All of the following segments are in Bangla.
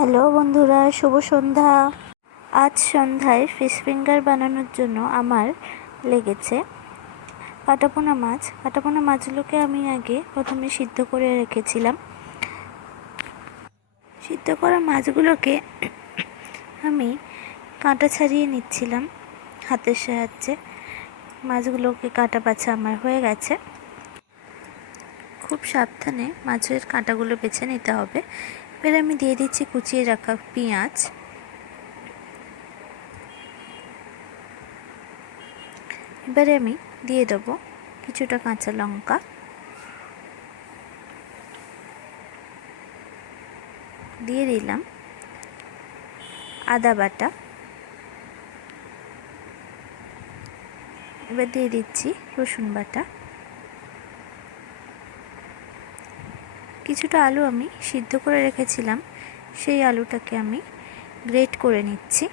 হ্যালো বন্ধুরা, শুভ সন্ধ্যা। আজ সন্ধ্যায় ফিশ ফিঙ্গার বানানোর জন্য আমার লেগেছে কাটাপোনা মাছ। কাটাপোনা মাছগুলোকে আমি আগে প্রথমে সিদ্ধ করে রেখেছিলাম। সিদ্ধ করা মাছগুলোকে আমি কাঁটা ছাড়িয়ে নিচ্ছিলাম হাতের সাহায্যে। মাছগুলোকে কাটা বাছা আমার হয়ে গেছে। খুব সাবধানে মাছের কাঁটাগুলো বেছে নিতে হবে। এবার আমি দিয়ে দিচ্ছি কুচিয়ে রাখা পেঁয়াজ। এবারে আমি দিয়ে দেবো কিছুটা কাঁচা লঙ্কা। দিয়ে দিলাম আদা বাটা। এবার দিয়ে দিচ্ছি রসুন বাটা। কিছুটা আলু আমি সিদ্ধ করে রেখেছিলাম, সেই আলুটাকে আমি গ্রেট করে নিচ্ছি।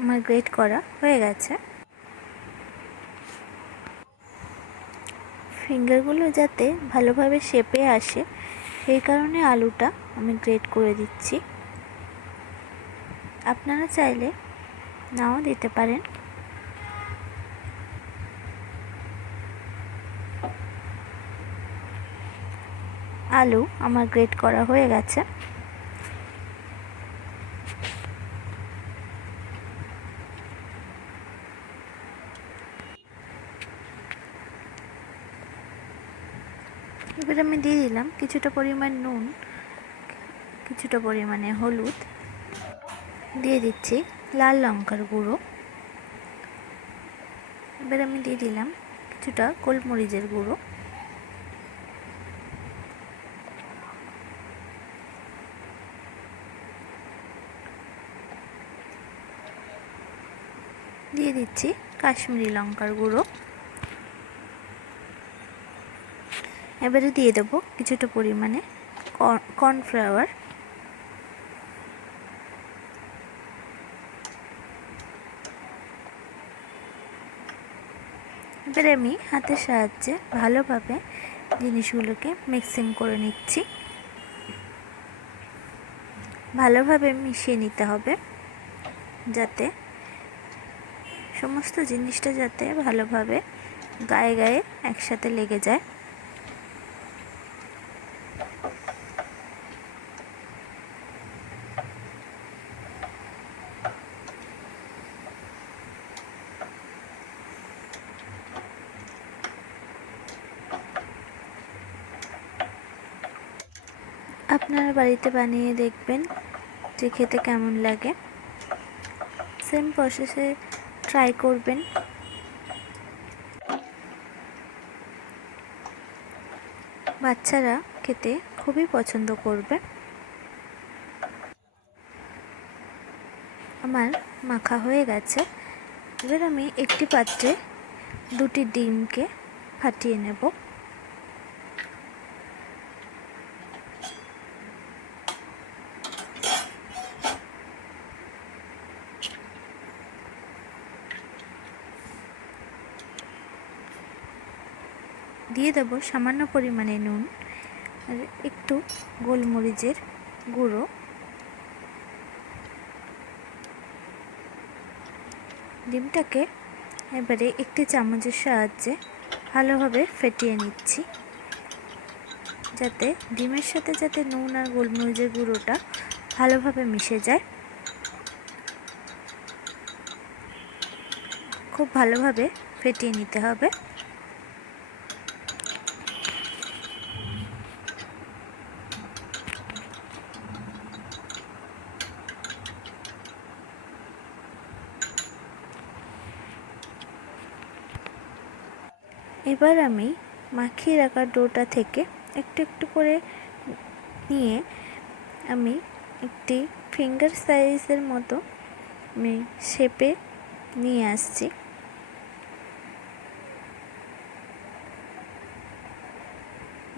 আমার গ্রেট করা হয়ে গেছে। ফিঙ্গারগুলো যাতে ভালোভাবে শেপে আসে, সেই কারণে আলুটা আমি গ্রেট করে দিচ্ছি। আপনারা চাইলে নাও দিতে পারেন। আলু আমার গ্রেট করা হয়ে গেছে। এবার আমি দিয়ে দিলাম কিছুটা পরিমাণ নুন, কিছুটা পরিমাণে হলুদ। দিয়ে দিচ্ছি লাল লঙ্কার গুঁড়ো। এবার আমি দিয়ে দিলাম কিছুটা গোলমরিচের গুঁড়ো। দিয়ে দিচ্ছি কাশ্মীরি লঙ্কার গুঁড়ো। এবারে দিয়ে দেবো কিছুটা পরিমাণে কর্নফ্লাওয়ার। এবারে আমি হাতের সাহায্যে ভালোভাবে জিনিসগুলোকে মিক্সিং করে নিচ্ছি। ভালোভাবে মিশিয়ে নিতে হবে, যাতে সমস্ত জিনিসটা যাতে ভালোভাবে গায়ে গায়ে একসাথে লেগে যায়। আপনারা বাড়িতে বানিয়ে দেখবেন যে খেতে কেমন লাগে। সেম প্রসেসে ট্রাই করবেন। বাচ্চারা খেতে খুবই পছন্দ করবে। আমার মাখা হয়ে গেছে। এবার আমি একটি পাত্রে দুটি ডিমকে ফাটিয়ে নেব। দিয়ে দেব সামান্য পরিমাণে নুন আর একটু গোলমরিচের গুঁড়ো। ডিমটাকে এবারে একটি চামচের সাহায্যে ভালোভাবে ফেটিয়ে নিচ্ছি, যাতে ডিমের সাথে যাতে নুন আর গোলমরিচের গুঁড়োটা ভালোভাবে মিশে যায়। খুব ভালোভাবে ফেটিয়ে নিতে হবে। এবার আমি মাখিয়ে রাখা ডোটা থেকে একটু একটু করে নিয়ে আমি একটি ফিঙ্গার সাইজের মতো আমি শেপে নিয়ে আসছি।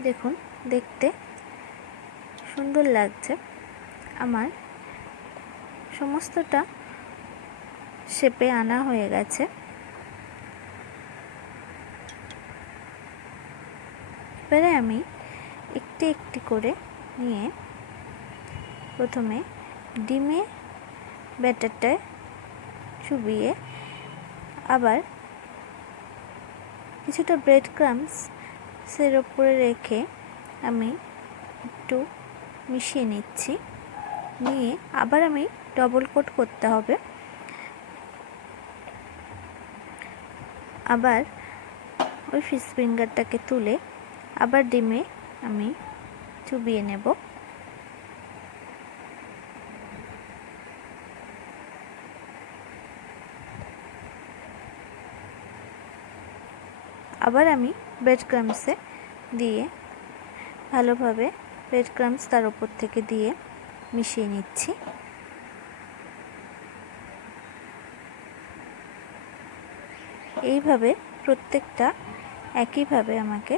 দেখুন, দেখতে সুন্দর লাগছে। আমার সমস্তটা শেপে আনা হয়ে গেছে। এবারে আমি একটি একটি করে নিয়ে প্রথমে ডিমে ব্যাটারটায় চুবিয়ে আবার কিছুটা ব্রেড ক্রামস সের ওপরে রেখে আমি একটু মিশিয়ে নিচ্ছি। নিয়ে আবার আমি ডবল কোট করতে হবে। আবার ওই ফিশ ফিঙ্গারটাকে তুলে আবার ডিমে আমি চুবিয়ে নেব। আবার আমি ব্রেড ক্রামসে দিয়ে ভালোভাবে ব্রেড ক্রামস তার উপর থেকে দিয়ে মিশিয়ে নিচ্ছি। এইভাবে প্রত্যেকটা একইভাবে আমাকে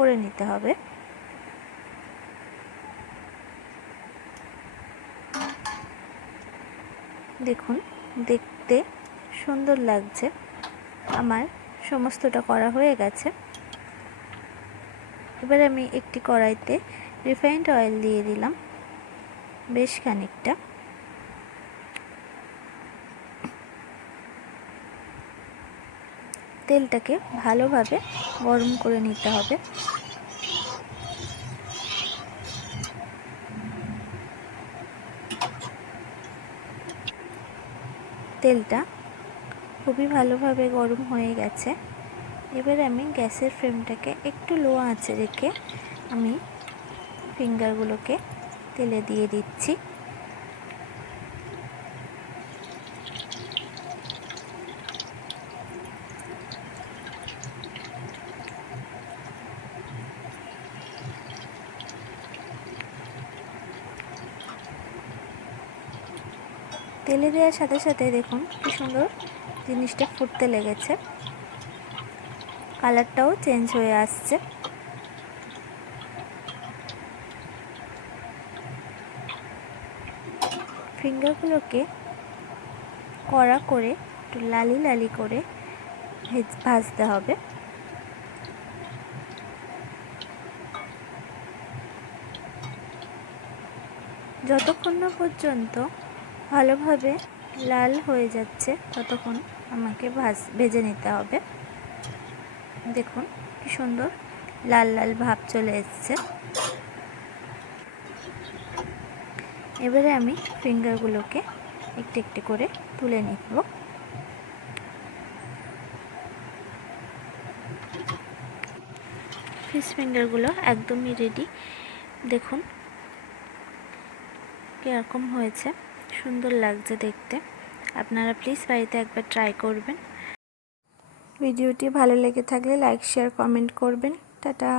করে নিতে হবে। দেখুন, দেখতে সুন্দর লাগছে। আমার সমস্তটা করা হয়ে গেছে। এবার আমি একটি কড়াইতে রিফাইন্ড অয়েল দিয়ে দিলাম। বেশ খানিকটা। তেলটাকে ভালোভাবে গরম করে নিতে হবে। তেলটা খুবই ভালোভাবে গরম হয়ে গেছে। এবার আমি গ্যাসের ফ্লেমটাকে একটু লো আঁচে রেখে আমি ফিঙ্গারগুলোকে তেলে দিয়ে দিচ্ছি। তেলে দেওয়ার সাথে সাথে দেখুন কি সুন্দর জিনিসটা ফুটতে লেগেছে। কালারটাও চেঞ্জ হয়ে আসছে। ফিঙ্গারগুলোকে কড়া করে একটু লালি লালি করে ভাজতে হবে। যতক্ষণ না পর্যন্ত ভালোভাবে লাল হয়ে যাচ্ছে। ততক্ষণ আমাকে ভাজ, ভেজে নিতে হবে। দেখুন কি সুন্দর লাল লাল ভাব চলে এসছে। এবারে আমি ফিঙ্গারগুলোকে একটু একটু করে তুলে নিব। ফিশ ফিঙ্গারগুলো একদমই রেডি দেখুন কীরকম হয়েছে। সুন্দর লাগছে দেখতে। আপনারা প্লিজ বাড়িতে একবার ট্রাই করবেন। ভিডিওটি ভালো লেগে থাকলে লাইক শেয়ার কমেন্ট করবেন। টাটা।